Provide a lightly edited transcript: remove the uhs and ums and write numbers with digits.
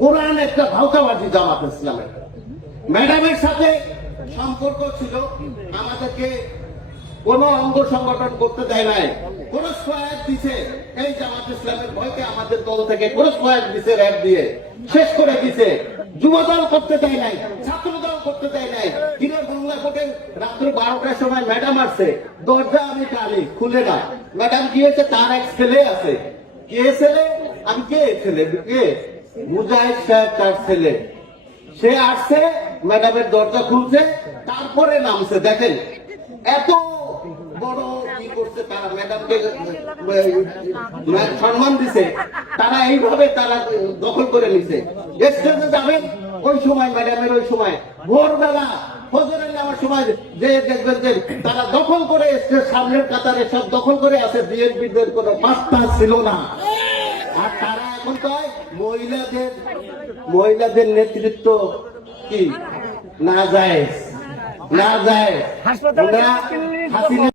কোরআন একটা ভাওতাবাজি জামাত ইসলামের। ম্যাডামের সাথে সম্পর্ক ছিল, আমাদেরকে কোন অঙ্গ সংগঠন করতে দেয় নাই, কোন সহায়ক দিছে এই জামাত ইসলামের ভয়কে আমাদের দল থেকে কোন সহায়ক দিছে, র্যাব দিয়ে শেষ করে দিছে। যুবদল করতে দেয় নাই, ছাত্র দল করতে দেয় নাই। দিনের বাংলা কোর্টে রাত্র 12টার সময় ম্যাডাম আসছে, দরজা আমি টানি, খুলে না। ম্যাডাম গিয়েছে, তার এক ছেলে আছে। কে ছেলে? আমি কে ছেলে? কে? মুজাহিদ সাহেব তার ছেলে। সে আসছে, ম্যাডামের দরজা খুলছে, তারপরে নামছে। দেখেন এত বড় কি করছে তারা, ম্যাডামকে সম্মান দিছে, তারা এইভাবে তারা দখল করে নিছে। স্টেজে যাবেন ওই সময়, ম্যাডামের ওই সময় ভোরবেলা ফজরের নামার সময় যে দেখবেন যে তারা দখল করে স্টেজ সামনের কাতারে সব দখল করে আছে। বিএনপিদের কোনো পাত্তা ছিল না। আর তারা এখন কয় মহিলাদের নেতৃত্ব কি না যায়, না যায়। হাসিনা